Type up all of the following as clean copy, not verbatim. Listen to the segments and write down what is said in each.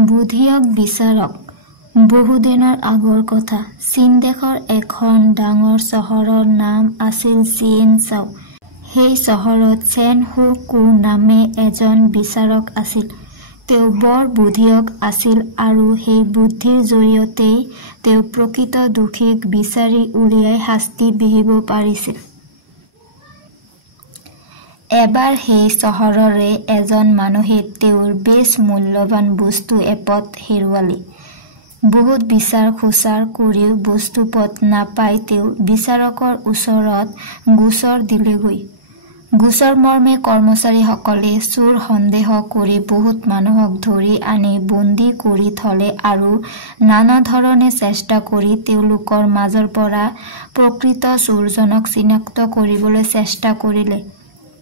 বুধিয়ক বিচাৰক বহুদিনৰ আগৰ কথা। চীন দেশৰ এখন ডাঙৰ চহৰৰ নাম আছিল চিয়েনচাও। সেই চহৰত চেন হু কু নামে এজন বিচাৰক আছিল। তেওঁ বৰ বুধিয়ক আছিল আৰু সেই বুদ্ধিৰ জৰিয়তেই তেওঁ প্ৰকৃত দোষীক বিচাৰি উলিয়াই শাস্তি বিহিব পাৰিছিল। এবাৰ সেই চহৰৰে এজন মানুহে তেওঁৰ বেছ মূল্যৱান বস্তু এপদ হেৰুৱালে। বহুত বিচাৰ খোচাৰ কৰিও বস্তুপদ নাপাই তেওঁ বিচাৰকৰ ওচৰত গোচৰ দিলেগৈ। গোচৰ মৰ্মে কৰ্মচাৰীসকলে চোৰ সন্দেহ কৰি বহুত মানুহক ধৰি আনি বন্দী কৰি থলে আৰু নানা ধৰণে চেষ্টা কৰি তেওঁলোকৰ মাজৰ পৰা প্ৰকৃত চোৰজনক চিনাক্ত কৰিবলৈ চেষ্টা কৰিলে।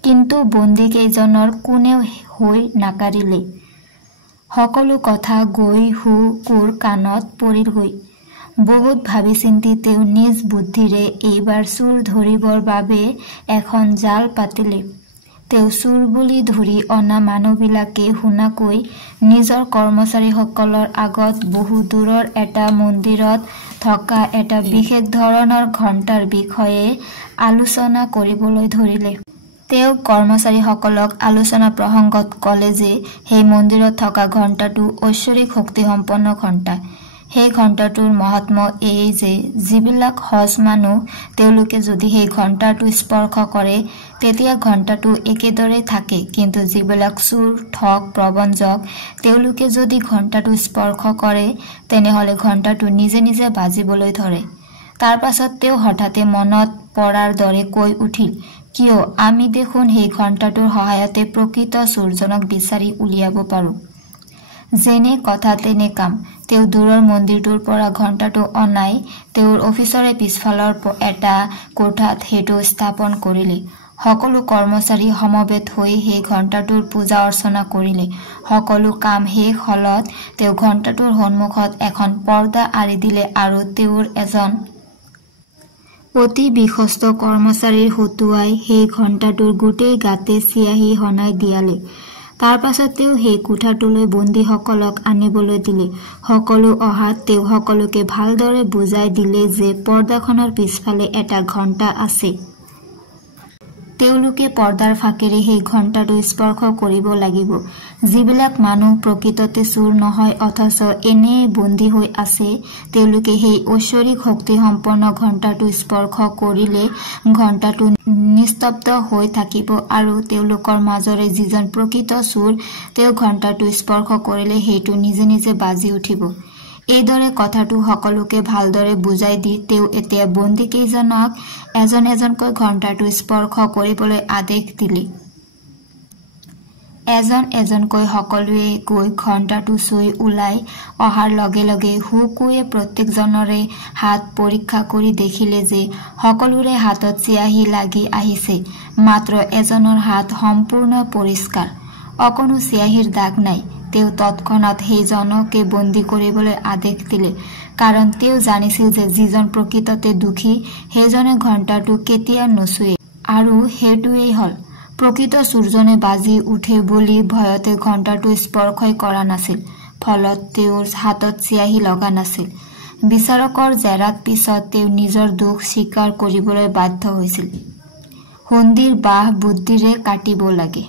কিন্তু বন্দীকেইজনৰ কোনেও হৈ নাকাৰিলে। সকলো কথা গৈ হু কুৰ কাণত পৰিলগৈ। বহুত ভাবি চিন্তি তেওঁ নিজ বুদ্ধিৰে এইবাৰ চোৰ ধৰিবৰ বাবে এখন জাল পাতিলে। তেওঁ চোৰ বুলি ধৰি অনা মানুহবিলাকে শুনাকৈ নিজৰ কৰ্মচাৰীসকলৰ আগত বহু দূৰৰ এটা মন্দিৰত থকা এটা বিশেষ ধৰণৰ ঘণ্টাৰ বিষয়ে আলোচনা কৰিবলৈ ধৰিলে। তেওঁ কৰ্মচাৰীসকলক আলোচনা প্ৰসংগত ক'লে যে সেই মন্দিৰত থকা ঘণ্টাটো ঐশ্বৰিক শক্তিসম্পন্ন ঘণ্টা। সেই ঘণ্টাটোৰ মহাত্ম্য এই যে যিবিলাক সজ মানুহ তেওঁলোকে যদি সেই ঘণ্টাটো স্পৰ্শ কৰে তেতিয়া ঘণ্টাটো একেদৰে থাকে, কিন্তু যিবিলাক চোৰ ঠগ প্ৰবঞ্চক তেওঁলোকে যদি ঘণ্টাটো স্পৰ্শ কৰে তেনেহলে ঘণ্টাটো নিজে নিজে বাজিবলৈ ধৰে। তাৰ পাছত তেওঁ হঠাতে মনত পৰাৰ দৰে কৈ উঠিল, কিয় আমি দেখোন সেই ঘণ্টাটোৰ সহায়তে প্ৰকৃত চোৰজনক বিচাৰি উলিয়াব পাৰোঁ। যেনে কথা তেনে কাম। তেওঁ দূৰৰ মন্দিৰটোৰ পৰা ঘণ্টাটো অনাই তেওঁৰ অফিচৰে পিছফালৰ এটা কোঠাত সেইটো স্থাপন কৰিলে। সকলো কৰ্মচাৰী সমবেত হৈ সেই ঘণ্টাটোৰ পূজা অৰ্চনা কৰিলে। সকলো কাম শেষ হলত তেওঁ ঘণ্টাটোৰ সন্মুখত এখন পৰ্দা আঁৰি দিলে আৰু তেওঁৰ এজন অতি বিশ্বস্ত কৰ্মচাৰীৰ হতুৱাই সেই ঘণ্টাটোৰ গোটেই গাতে চিয়াহী হনাই দিয়ালে। তাৰ পাছত তেওঁ সেই কোঠাটোলৈ বন্দীসকলক আনিবলৈ দিলে। সকলো অহাত তেওঁ সকলোকে ভালদৰে বুজাই দিলে যে পৰ্দাখনৰ পিছফালে এটা ঘণ্টা আছে। তেওঁলোকে পৰ্দাৰ ফাঁকেৰে সেই ঘণ্টাটো স্পৰ্শ কৰিব লাগিব। যিবিলাক মানুহ প্ৰকৃততে চোৰ নহয় অথচ এনেই বন্দী হৈ আছে তেওঁলোকে সেই ঐশ্বৰিক শক্তিসম্পন্ন ঘণ্টাটো স্পৰ্শ কৰিলে ঘণ্টাটো নিস্তব্ধ হৈ থাকিব আৰু তেওঁলোকৰ মাজৰে যিজন প্ৰকৃত চোৰ তেওঁ ঘণ্টাটো স্পৰ্শ কৰিলে সেইটো নিজে নিজে বাজি উঠিব। এইদৰে কথাটো সকলোকে ভালদৰে বুজাই দি তেওঁ এতিয়া বন্দীকেইজনক এজন এজনকৈ ঘণ্টাটো স্পৰ্শ কৰিবলৈ আদেশ দিলে। এজন এজনকৈ সকলোৱে গৈ ঘণ্টাটো চুই ওলাই অহাৰ লগে লগে হু কুৱে প্ৰত্যেকজনৰে হাত পৰীক্ষা কৰি দেখিলে যে সকলোৰে হাতত চিয়াহী লাগি আহিছে, মাত্ৰ এজনৰ হাত সম্পূৰ্ণ পৰিষ্কাৰ, অকণো চিয়াহীৰ দাগ নাই। তেওঁ তৎক্ষণাৎ সেইজনকে বন্দী কৰিবলৈ আদেশ দিলে, কাৰণ তেওঁ জানিছিল যে যিজন প্ৰকৃততে দোষী সেইজনে ঘণ্টাটো কেতিয়া নচুৱে আৰু সেইটোৱেই হল প্ৰকৃত চোৰজনে বাজি উঠে বুলি ভয়তে ঘণ্টাটো স্পৰ্শই কৰা নাছিল, ফলত তেওঁৰ হাতত চিয়াহী লগা নাছিল। বিচাৰকৰ জেৰাত পিছত তেওঁ নিজৰ দোষ স্বীকাৰ কৰিবলৈ বাধ্য হৈছিল। সন্ধিৰ বাহ বুদ্ধিৰে কাটিব লাগে।